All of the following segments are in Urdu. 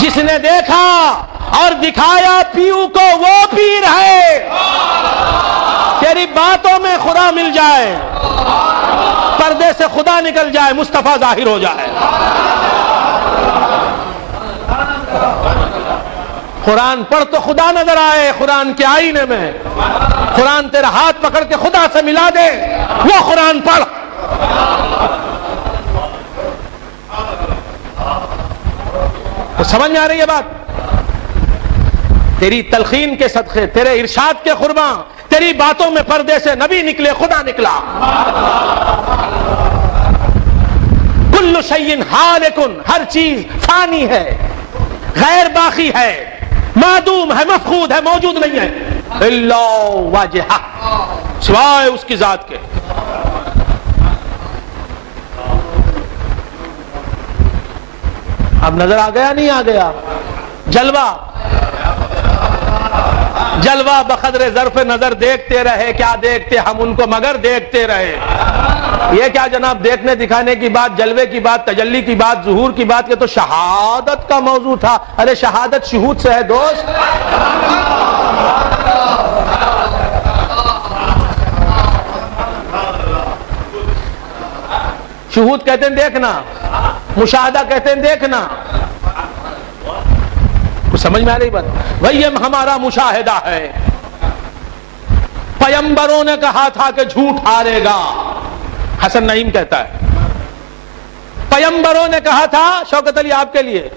جس نے دیکھا اور دکھایا پیو کو وہ پیر ہے. تیری باتوں میں خدا مل جائے، پردے سے خدا نکل جائے، مصطفیٰ ظاہر ہو جائے. قرآن پڑھ تو خدا نظر آئے قرآن کے آئینے میں. قرآن تیرا ہاتھ پکڑ کے خدا سے ملا دے، وہ قرآن پڑھ. تو سمجھ میں آ رہی ہے بات؟ تیری تلقین کے صدقے، تیرے ارشاد کے قربان، تیری باتوں میں پردے سے نبی نکلے، خدا نکلا. کل شیء ہالک، ہر چیز فانی ہے، غیر باقی ہے، معدوم ہے، مفقود ہے، موجود نہیں ہے. الا وجہہ، سوائے اس کی ذات کے. اب نظر آ گیا نہیں آ گیا؟ جلوہ جلوہ بقدر ظرف نظر دیکھتے رہے. کیا دیکھتے ہم ان کو مگر دیکھتے رہے. یہ کیا جناب دیکھنے دکھانے کی بات، جلوے کی بات، تجلی کی بات، ظہور کی بات، یہ تو شہادت کا موضوع تھا. ارے شہادت شہود سے ہے دوست. شہود کہتے ہیں دیکھنا، مشاہدہ کہتے ہیں دیکھنا. کچھ سمجھ میں آ رہی بات؟ وہی ہمارا مشاہدہ ہے. پیغمبروں نے کہا تھا کہ جھوٹ ہارے گا. حسن نعیم کہتا ہے پیغمبروں نے کہا تھا. شوکت علی آپ کے لیے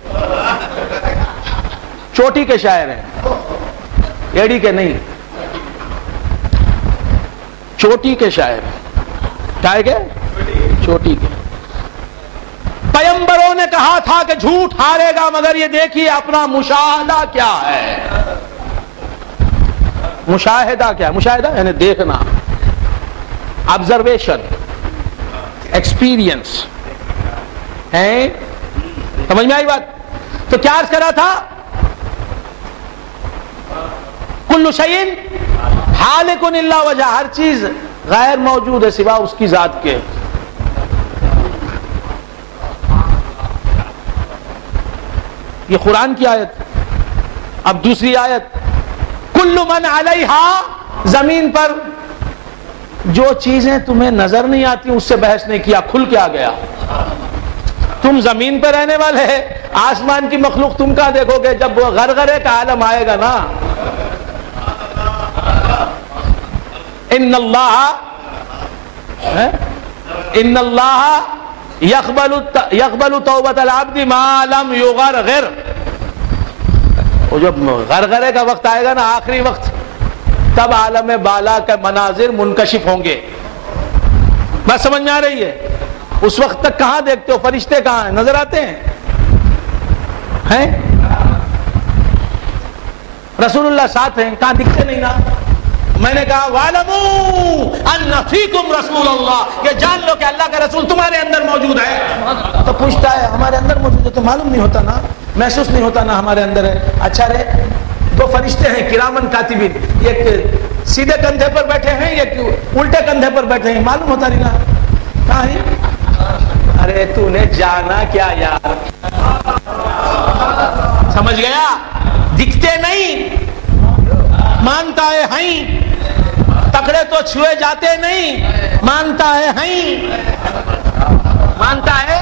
چوٹی کے شاعر ہیں، ایڑی کے نہیں، چوٹی کے شاعر. کیا کہ چوٹی کے. پیغمبروں نے کہا تھا کہ جھوٹ ہارے گا، مگر یہ دیکھیے اپنا مشاہدہ کیا ہے. مشاہدہ کیا ہے؟ مشاہدہ یعنی دیکھنا، آبزرویشن، ایکسپیرینس ہے. سمجھ میں آئی بات؟ تو کیا عرض کرا تھا؟ کل شیء ہالک الا وجہ، ہر چیز غیر موجود ہے سوا اس کی ذات کے. یہ قرآن کی آیت. اب دوسری آیت، کل من علیہا، زمین پر جو چیزیں تمہیں نظر نہیں آتی اس سے بحث نہیں کیا، کھل کے آ گیا. تم زمین پہ رہنے والے ہیں، آسمان کی مخلوق تم کہاں دیکھو گے جب وہ غرغرے کا عالم آئے گا نا. ان اللہ یقبل توبۃ العبد ما لم یغرغر. وہ جب غرغرے کا وقت آئے گا نا، آخری وقت، تب عالم بالا کے مناظر منکشف ہوں گے. بات سمجھ میں آ رہی ہے؟ اس وقت تک کہاں دیکھتے ہو؟ فرشتے کہاں ہیں؟ نظر آتے ہیں؟ رسول اللہ ساتھ ہیں، کہاں دکھتے نہیں نا. میں نے کہا وَاعْلَمُوا أَنَّ فِيكُمْ رَسُولَ اللَّهِ، یہ جان لو کہ اللہ کا رسول تمہارے اندر موجود ہے. تو پوچھتا ہے ہمارے اندر موجود ہے تو معلوم نہیں ہوتا نا، محسوس نہیں ہوتا نا ہمارے اندر ہے. اچھا رے، دو فرشتے ہیں کرامن کاتبین، ایک سیدھے کندھے پر بیٹھے ہیں، ایک الٹے کندھے پر بیٹھے ہیں، معلوم ہوتا نہیں نا کہاں ہے. ارے تو نے جانا کیا یار؟ سمجھ گیا؟ دکھتے نہیں، مانتا ہے ہیں، پکڑے تو چھوئے جاتے نہیں، مانتا ہے ہیں، مانتا ہے.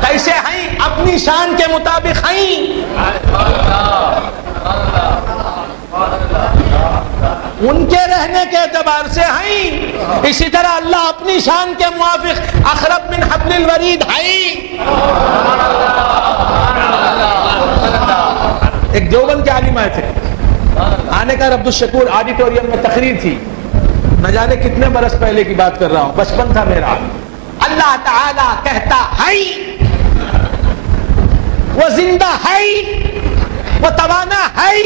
کیسے ہیں؟ اپنی شان کے مطابق ہیں. ان کے رہنے کے اعتبار سے ہیں. اسی طرح اللہ اپنی شان کے موافق اقرب من حبل الورید ہے. ایک دیوبند کے عالم آئے تھے، آنے کا عبد الشکور آڈیٹوریم میں تقریر تھی، نہ جانے کتنے برس پہلے کی بات کر رہا ہوں، بچپن تھا میرا. اللہ تعالی کہتا ہے وہ زندہ ہے، وہ توانا ہے.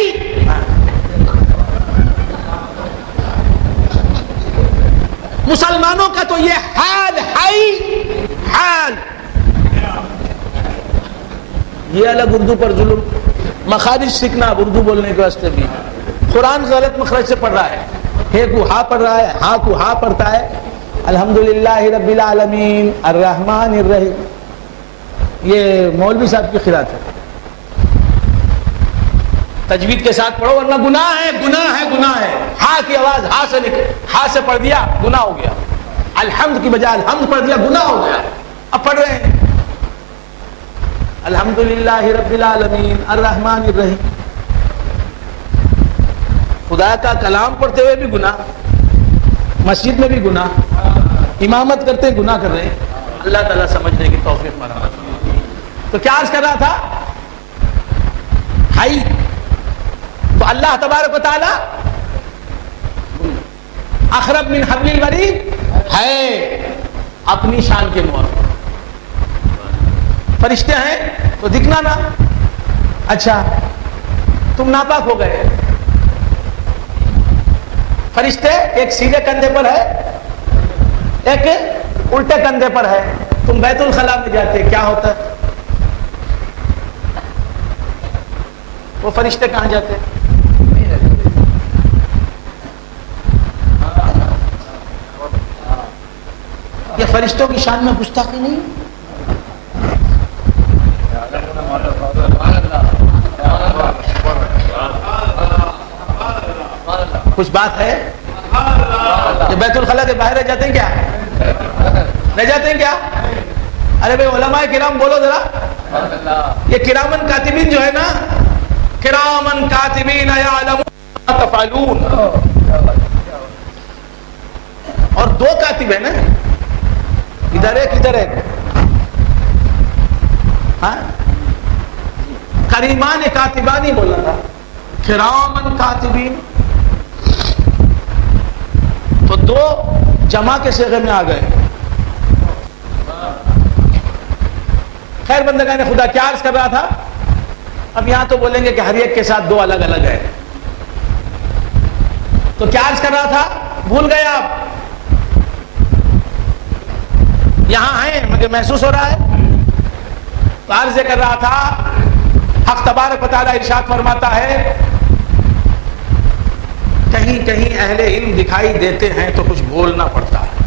مسلمانوں کا تو یہ حال ہے. حال یہ الگ اردو پر ظلم، مخارج سیکھنا اردو بولنے کے واسطے بھی. قرآن غلط مخرج سے پڑھ رہا ہے، ہے کو ہا پڑھ رہا ہے، ہاں کو ہا پڑھتا ہے. الحمدللہ رب العالمین الرحمن الرحیم، یہ مولوی صاحب کی قرات ہے. تجوید کے ساتھ پڑھو ورنہ گناہ ہے، گناہ ہے، گناہ ہے. ہاں کی آواز ہاں سے نکل، ہاں سے پڑھ دیا گناہ ہو گیا. الحمد کی بجائے الحمد پڑھ دیا گناہ ہو گیا. اب پڑھ رہے ہیں الحمدللہ رب العالمین الرحمن الرحیم. خدا کا کلام پڑھتے ہوئے بھی گناہ، مسجد میں بھی گناہ، امامت کرتے گناہ کر رہے ہیں. اللہ تعالیٰ سمجھنے کی توفیق فرمائے. تو کیا عرض کر رہا تھا؟ ہائی تو اللہ تبارک و تعالی اقرب من حبل الورید ہے اپنی شان کے موافق. فرشتے ہیں تو دکھنا نا. اچھا تم ناپاک ہو گئے. فرشتے ایک سیدھے کندھے پر ہے، ایک الٹے کندھے پر ہے. تم بیت الخلا میں جاتے کیا ہوتا ہے؟ وہ فرشتے کہاں جاتے؟ یہ فرشتوں کی شان میں گستاخی نہیں؟ کچھ بات ہے کہ بیت الخلا کے باہر رہ جاتے ہیں کیا؟ رہ جاتے ہیں کیا؟ ارے بھائی علماء کرام بولو ذرا. یہ کرامن کاتبین جو ہے نا، کرامن کاتبین یعلمون ما تفعلون، اور دو کاتب ہیں نا، ادھر ایک ادھر ایک. ہاں کریمان کاتبانی بولا تھا، کرامن کاتبین. تو دو جمع کے صیغے میں آ گئے. خیر بندگان خدا کیا عرض کر رہا تھا؟ اب یہاں تو بولیں گے کہ ہر ایک کے ساتھ دو الگ الگ ہے. تو کیا عرض کر رہا تھا؟ بھول گئے آپ؟ یہاں ہیں مگر محسوس ہو رہا ہے. تو عرض کر رہا تھا حق تبارک و تعالی ارشاد فرماتا ہے کہیں کہیں اہل علم دکھائی دیتے ہیں تو کچھ بولنا پڑتا ہے.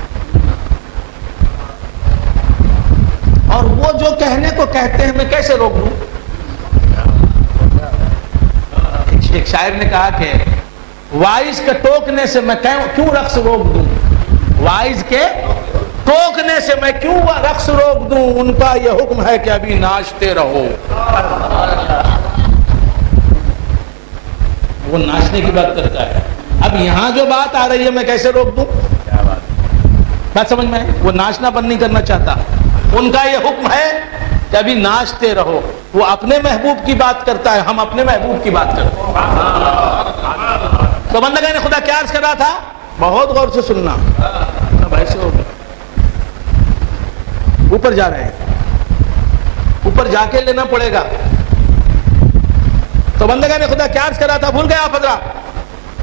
اور وہ جو کہنے کو کہتے ہیں میں کیسے روک دوں؟ ایک شاعر نے کہا کہ وائز کے ٹوکنے سے میں کیوں رقص روک دوں، وائز کے ٹوکنے سے میں کیوں رقص روک دوں، ان کا یہ حکم ہے کہ ابھی ناچتے رہو. وہ ناچنے کی بات کرتا ہے. اب یہاں جو بات آ رہی ہے میں کیسے روک دوں؟ بات سمجھ میں؟ وہ ناچنا بند نہیں کرنا چاہتا. ان کا یہ حکم ہے کہ ابھی ناچتے رہو. وہ اپنے محبوب کی بات کرتا ہے، ہم اپنے محبوب کی بات کرتے ہیں. تو بندگان خدا کیا عرض کر رہا تھا؟ بہت غور سے سننا. بھائی سے اوپر جا رہے ہیں، اوپر جا کے لینا پڑے گا. تو بندگان خدا کیا عرض کر رہا تھا؟ بھول گئے آپ حضرات؟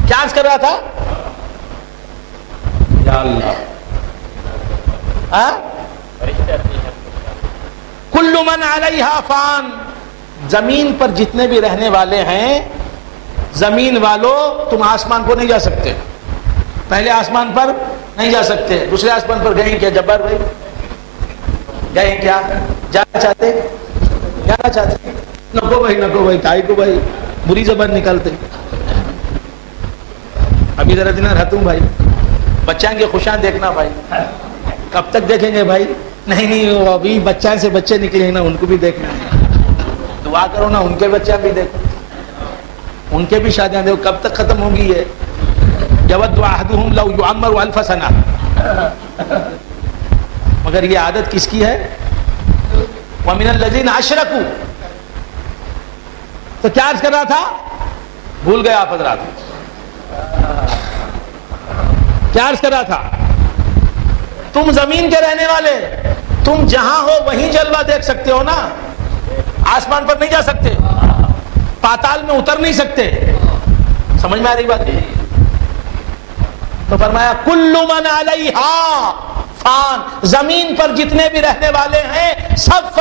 کیا عرض کر رہا تھا؟ یا اللہ کل من علیہا فان، زمین پر جتنے بھی رہنے والے ہیں، زمین والوں تم آسمان کو نہیں جا سکتے. پہلے آسمان پر نہیں جا سکتے، دوسرے آسمان پر گئے کیا جبار بھائی؟ گئے کیا؟ جانا چاہتے؟ جانا چاہتے؟ نکو بھائی، نکو بھائی، کائی کو بھائی بری زبان نکالتے. ابھی ذرا دن رہتا ہوں بھائی، بچوں کے خوشاں دیکھنا بھائی. کب تک دیکھیں گے بھائی؟ نہیں ابھی بچہ سے بچے نکلے ہیں نا، ان کو بھی دیکھنا ہے. دعا کرو نا ان کے بچہ بھی دیکھو، ان کے بھی شادیاں دیکھو. کب تک ختم ہوگی یہ؟ یود احدہم لو یعمر الف سنہ. مگر یہ عادت کس کی ہے؟ ومن الذین اشرکوا. تو کیا عرض کر رہا تھا؟ بھول گئے آپ حضرات؟ کیا عرض کر رہا تھا؟ تم زمین کے رہنے والے، تم جہاں ہو وہیں جلوہ دیکھ سکتے ہو نا. آسمان پر نہیں جا سکتے، پاتال میں اتر نہیں سکتے. سمجھ میں آ رہی بات؟ تو فرمایا کل من علیہا فان، زمین پر جتنے بھی رہنے والے ہیں سب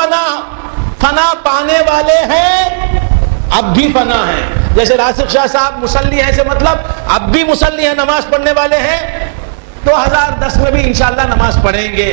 فنا پانے والے ہیں. اب بھی فنا ہیں. جیسے راسخ شاہ صاحب مصلی ہیں سے مطلب اب بھی مصلی ہیں، نماز پڑھنے والے ہیں. 2010 میں بھی انشاءاللہ نماز پڑھیں گے.